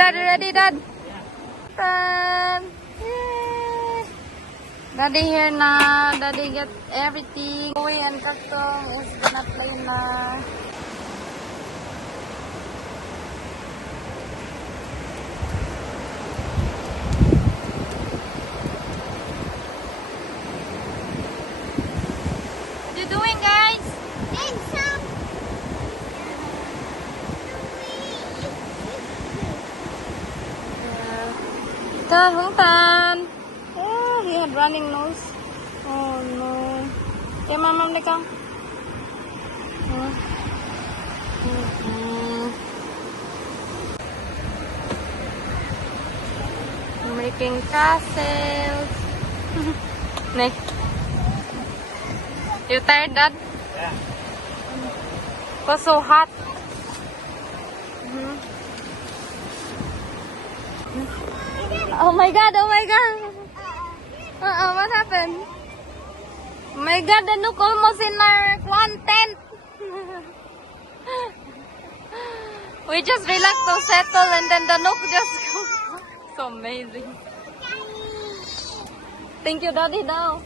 Dad? Ready, Dad? Dad. Yay. Daddy here na. Daddy get everything. Uy, and Kakong is gonna play na. What you doing, guys? Hong Tan. Oh, he had running nose. Oh no. Yeah, Mama, come. Making castles. Nick, you tired, Dad? Yeah. It was so hot. Oh my God, oh my God. What happened? Oh my God, the Nook almost in our one tent. We just relaxed to settle and then the Nook just goes. So amazing. Thank you, Daddy, now.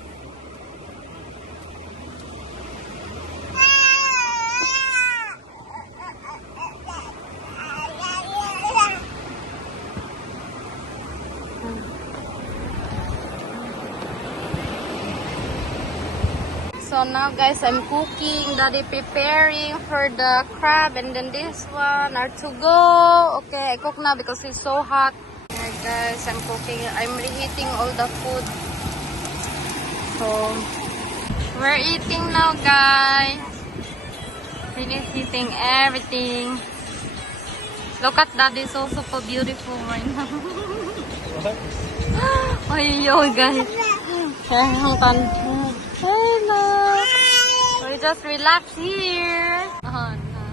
So now, guys, I'm cooking. Daddy preparing for the crab, and then this one are to go. Okay, I cook now because it's so hot. Alright, guys, I'm cooking. I'm reheating all the food. So we're eating now, guys. Reheating everything. Look at Daddy, so super beautiful right now. Oh, guys. Hello. We just relax here. Oh, no.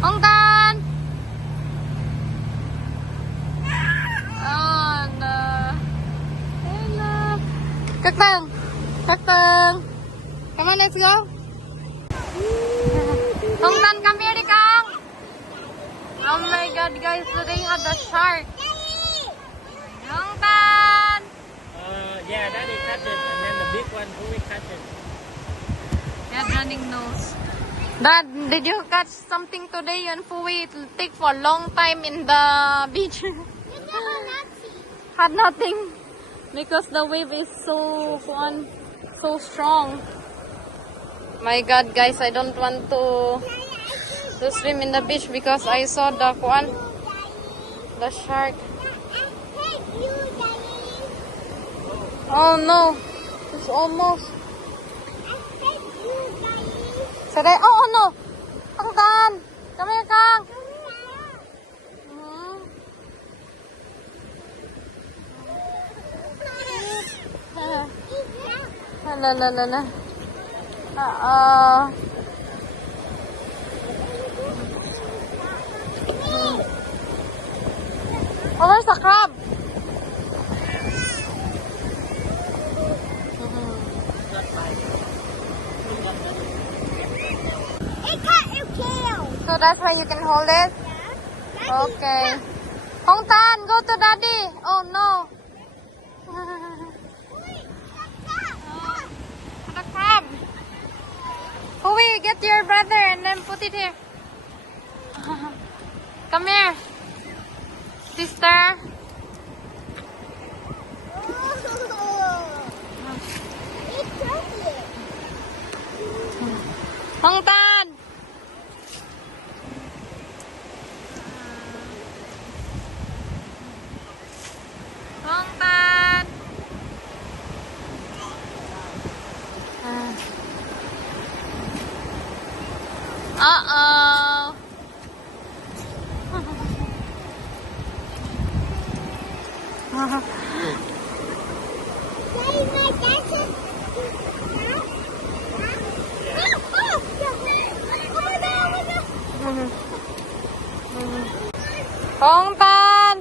Hong Tan. Oh no. Hello. Kakang. Kakang. Come on, let's go. Hong Tan, come here, Kang. Oh my God, guys, today had a shark. Hong Tan. Yeah, Daddy cut it, and then the big one, we cut it. Yeah, running nose. Dad, did you catch something today on Fui? It will take for a long time in the beach. Had nothing because the wave is so strong. My God, guys, I don't want to swim in the beach because I saw the shark. Oh no, it's almost. Should I? Oh no, Hong Tan, come here, Kang. La. Oh, where's the crab? So that's why you can hold it? Yeah. Okay. Hong Tan, go to Daddy. Oh no. The crab. Hui, get your brother and then put it here. Come here. Sister. Hong Tan. Hong Tan. Uh-oh. Hong Tan.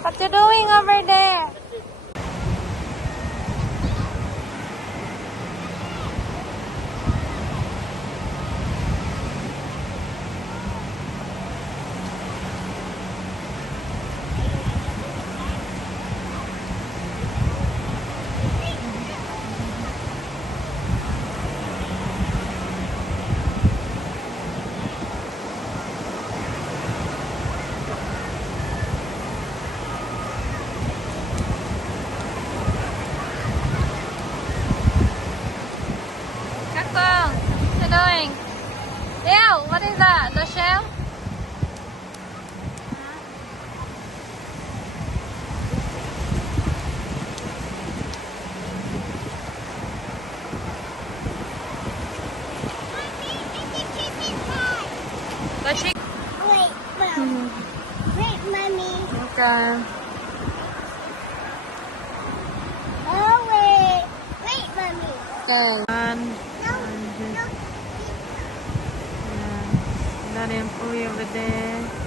What you doing over there? shell? The chicken. Wait, Mom. Wait, Mommy. Okay. Oh, wait. Wait, Mommy. Okay. No, no. That employee over there.